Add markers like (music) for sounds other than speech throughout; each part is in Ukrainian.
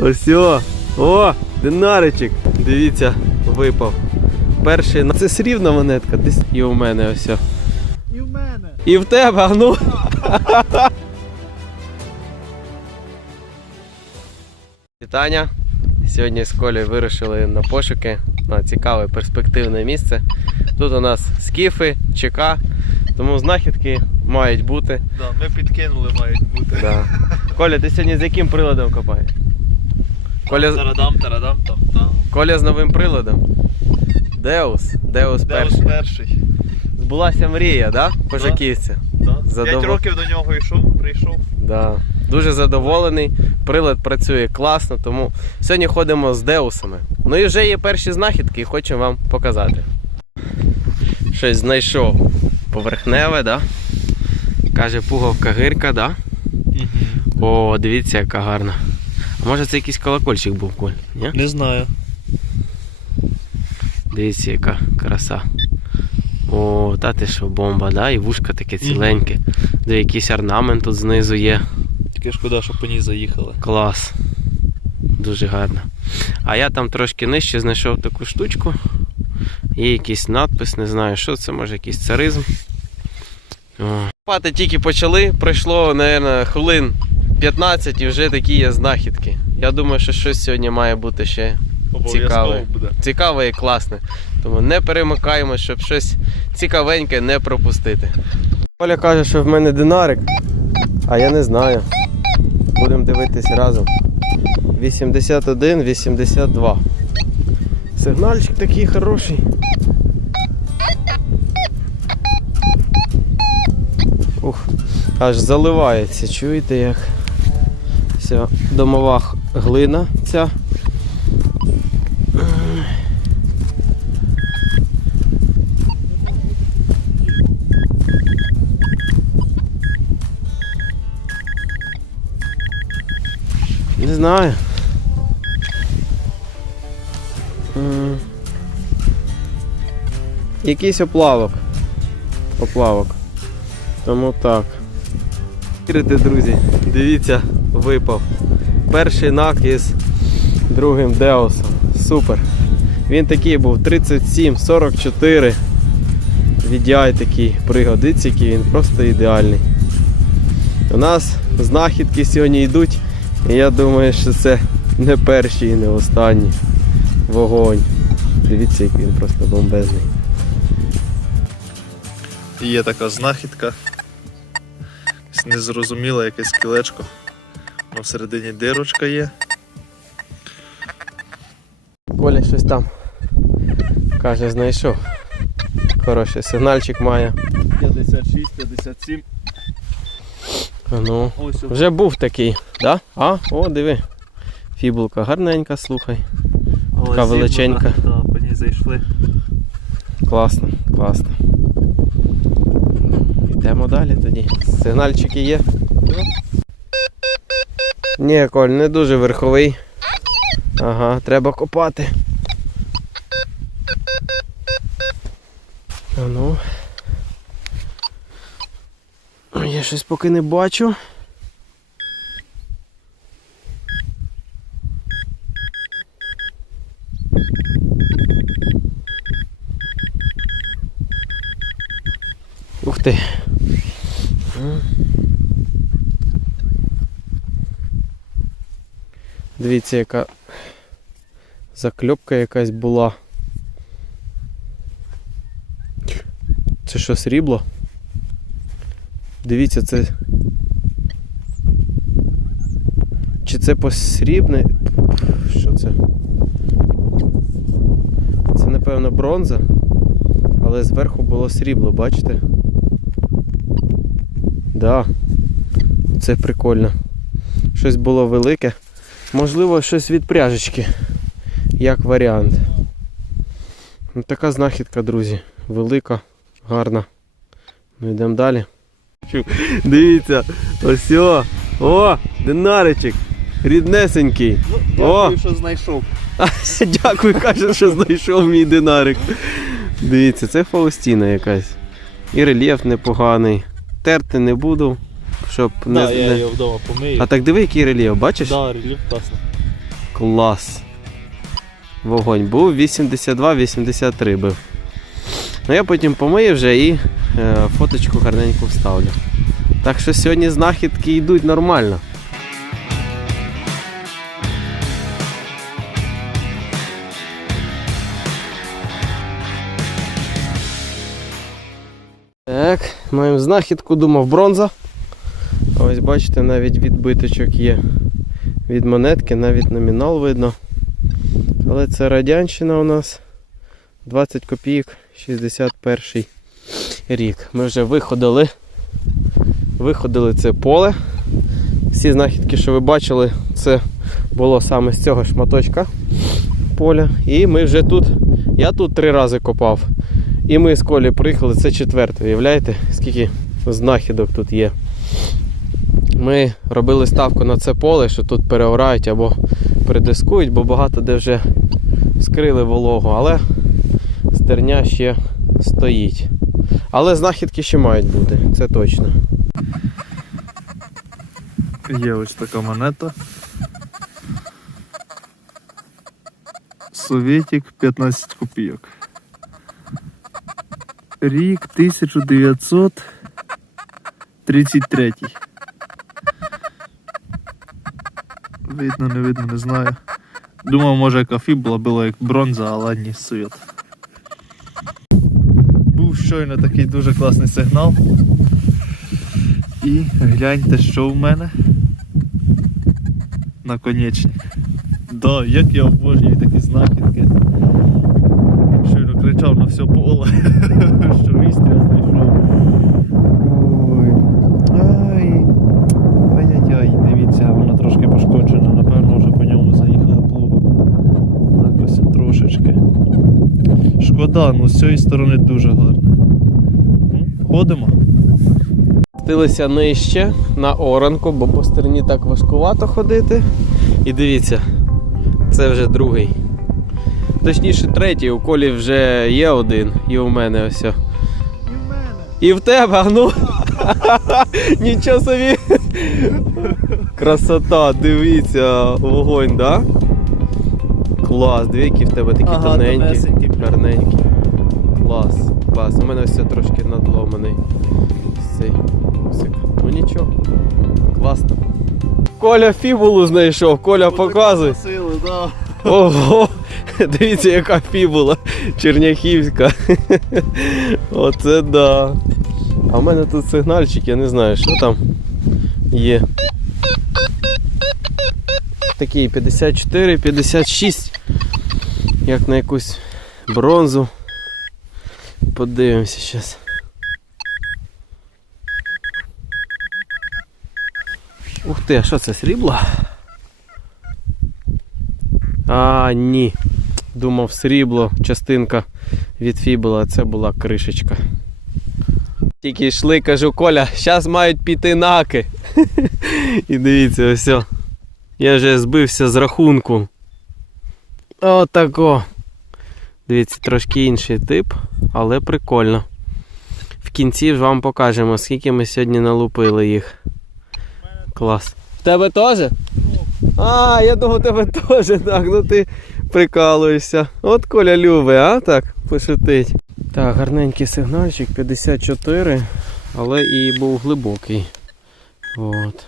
Ось о, о, динаричик. Дивіться, випав. Перший на- це срібна монетка, десь і у мене ось. о. І в мене. І в тебе, а ну. (laughs) Вітання. Сьогодні з Колею вирушили на пошуки на цікаве перспективне місце. Тут у нас скіфи, ЧК, тому знахідки мають бути. Да, ми підкинули, мають бути. Да. (laughs) Коля, ти сьогодні з яким приладом копаєш? Коля, Тарадам, тарадам, там, там. Коля з новим приладом. Деус. Деус Деус перший. перший. Збулася мрія, да? Пожаківця. Да. Задов- П'ять років до нього йшов, прийшов. Да. Дуже задоволений. Прилад працює класно, тому сьогодні ходимо з деусами. Ну і вже є перші знахідки і хочемо вам показати. Щось знайшов поверхневе, да? Каже пуговка гирка, да? О, дивіться, яка гарна. Може це якийсь колокольчик був, Коль? Ні? Не знаю. Дивіться, яка краса. О, та ти що, бомба, да? І вушка таке ціленьке. Де якийсь орнамент тут знизу є. Тільки шкода, що по ній заїхали. Клас. Дуже гарно. А я там трошки нижче знайшов таку штучку. Є якийсь надпис, не знаю, що це, може якийсь царизм. О. Копати тільки почали, пройшло, мабуть, хвилин 15 і вже такі є знахідки. Я думаю, що щось сьогодні має бути ще Цікавий. буде. цікаве і класне. Тому не перемикаємо, щоб щось цікавеньке не пропустити. Оля каже, що в мене динарик, а я не знаю. Будемо дивитись разом. 81, 82. Сигнальчик такий хороший. Ух, аж заливається, чуєте як? Вся домова глина ця. Не знаю. Якийсь оплавок. Оплавок. Тому так. Вірите, друзі, дивіться, випав. Перший нак із другим Деосом. Супер. Він такий був 37-44. VDI такий пригодиться, який він просто ідеальний. У нас знахідки сьогодні йдуть. І я думаю, що це не перші і не останні. Вогонь. Дивіться, як він просто бомбезний. Є така знахідка. Незрозуміле якесь кілечко. Ну, всередині дирочка є. Коля щось там. Каже, знайшов. Хороший сигнальчик має. 56, 57. Ну, Ось вже був такий, да? А, о, диви. Фібулка гарненька, слухай. така величенька. По ній зайшли. Класно, класно. Йдемо далі тоді. Сигнальчики є. Ні, Коль, не дуже верховий. Ага, треба копати. А ну. Я щось поки не бачу. Ух ти. Дивіться, яка закльопка якась була. Це що, срібло? Дивіться, це. Чи це посрібне? Що це? Це напевно бронза, але зверху було срібло, бачите? Да. Це прикольно. Щось було велике. Можливо, щось від пряжечки. Як варіант. Ну, така знахідка, друзі. Велика, гарна. Ну йдемо далі. Дивіться, ось о, о, динаричик. Ріднесенький. Дякую, що знайшов. (laughs) Дякую, каже, що знайшов мій динарик. Дивіться, це Фаустіна якась. І рельєф непоганий. Терти не буду, щоб не. Да, я не... його вдома помию. А так диви, який рельєф, бачиш? Да, рельєф класний. Клас. Вогонь був 82-83 бив. Ну я потім помию вже і е, фоточку гарненько вставлю. Так що сьогодні знахідки йдуть нормально. Так, маємо знахідку, думав, бронза. Ось бачите, навіть відбиточок є від монетки, навіть номінал видно. Але це радянщина у нас 20 копійок, 61 рік. Ми вже виходили. Виходили це поле. Всі знахідки, що ви бачили, це було саме з цього шматочка поля. І ми вже тут, я тут три рази копав. І ми з Колі приїхали, це четверте. Уявляєте, скільки знахідок тут є. Ми робили ставку на це поле, що тут переорають або передискують, бо багато де вже скрили вологу, але стерня ще стоїть. Але знахідки ще мають бути, це точно. Є ось така монета. Совєтік 15 копійок. Рік 1933. Видно, не видно, не знаю. Думав, може кафі була, як бронза, але ні, совєт. Був щойно такий дуже класний сигнал. І гляньте, що в мене. Наконечник. Да, як я обожнюю такі знахідки. Щойно на все поле, (laughs) що вістріл знайшов. Ой. Ай. Ай-яй-яй, дивіться, вона трошки пошкоджена, напевно, вже по ньому заїхали плугом. Так ось трошечки. Шкода, ну з цієї сторони дуже гарно. Ходимо. Спустилися нижче на оранку, бо по стерні так важкувато ходити. І дивіться, це вже другий. Точніше, третій, у колі вже є один, і у мене ось. о. І в тебе, а ну. (laughs) Нічого собі. Красота, дивіться, вогонь, да? Клас, дві які в тебе такі Ага, тоненькі, гарненькі. Клас, клас. У мене ось трошки надломаний. Цей усик. Ну нічого. Класно. Коля фібулу знайшов, Коля да. Ого! (laughs) Дивіться, яка фібула черняхівська. (laughs) Оце да. А в мене тут сигнальчик, я не знаю, що там є. Такий 54, 56. Як на якусь бронзу. Подивимося зараз. Ух ти, а що це срібло? А, ні. Думав, срібло, частинка від фібула, а це була кришечка. Тільки йшли, кажу, Коля, зараз мають піти наки. (laughs) І дивіться, ось. Я вже збився з рахунку. Отако. Дивіться, трошки інший тип, але прикольно. В кінці ж вам покажемо, скільки ми сьогодні налупили їх. Клас. В тебе теж? А, я думав, у тебе теж так, ну ти прикалуєшся. От Коля любить, а так, пошутить. Так, гарненький сигнальчик 54, але і був глибокий. От.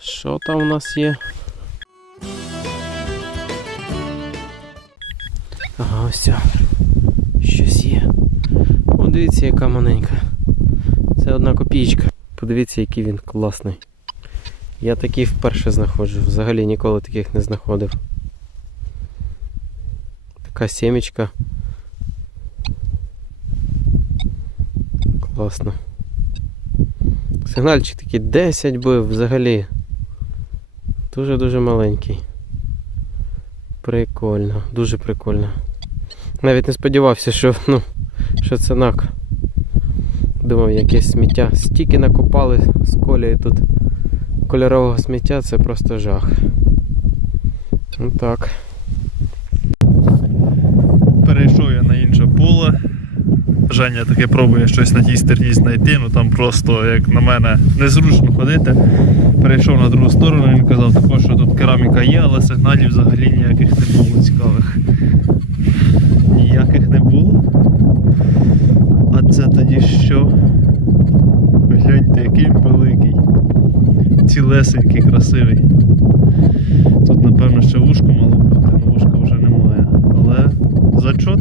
Що там у нас є? Ага, ось. Щось є. О, дивіться, яка маленька. Це одна копійка. Подивіться, який він класний. Я такий вперше знаходжу. Взагалі ніколи таких не знаходив. Така сімечка. Класно. Сигнальчик такий 10 бив взагалі. Дуже-дуже маленький. Прикольно, дуже прикольно. Навіть не сподівався, що, ну, що це нак. Думав, якесь сміття. Стільки накопали з колії тут кольорового сміття це просто жах. Ну так. Перейшов я на інше поле. Женя таки пробує щось на тій стороні знайти, ну там просто, як на мене, незручно ходити. Перейшов на другу сторону, він казав також, що тут кераміка є, але сигналів взагалі ніяких не було цікавих. Ніяких не було. А це тоді що? Гляньте, який він великий. Цілесенький, красивий. Тут, напевно, ще вушко мало бути, але вушка вже немає. Але зачот.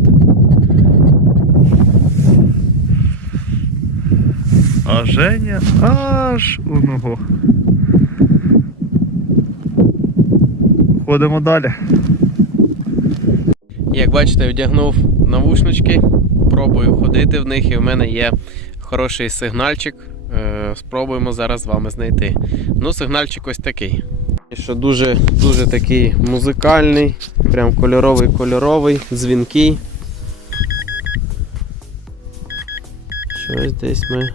А Женя аж у ногу. Ходимо далі. Як бачите, одягнув навушнички, пробую ходити в них, і в мене є хороший сигнальчик. Е, Спробуємо зараз з вами знайти. Ну, сигнальчик ось такий. Що дуже, дуже такий музикальний, прям кольоровий кольоровий, дзвінкий. Щось десь ми.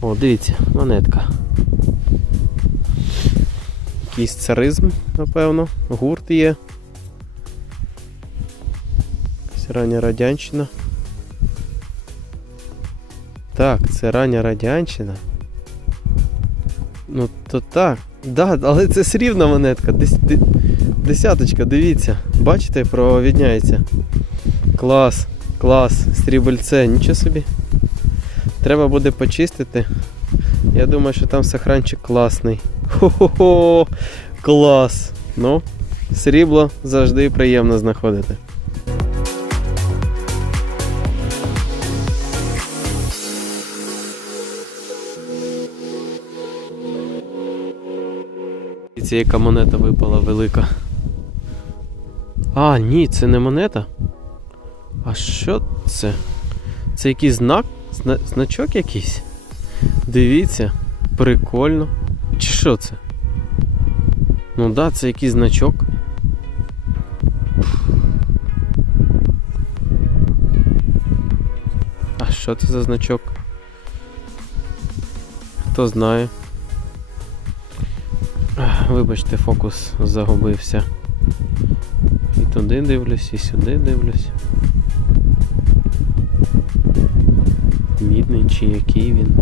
О, дивіться, монетка. Якийсь царизм, напевно, гурт є. Якась рання радянщина. Так, це рання радянщина. Ну, то так. Да, але це срібна монетка. Дес, де- десяточка, дивіться. Бачите, провідняється. Клас, клас, срібельце, нічого собі. Треба буде почистити. Я думаю, що там сохранчик класний. Хо-хо-хо! Клас! Ну, срібло завжди приємно знаходити. Яка монета випала велика. А, ні, це не монета. А що це? Це якийсь знак? Зна- значок якийсь? Дивіться, прикольно. Чи що це? Ну да, це якийсь значок. А що це за значок? Хто знає? Вибачте, фокус загубився. Туди дивлюсь, і сюди дивлюсь. Мідний чи який він.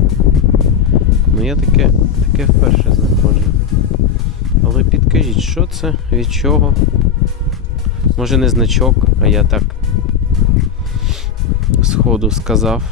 Ну я таке, таке вперше знаходжу. Але підкажіть, що це? Від чого? Може не значок, а я так сходу сказав.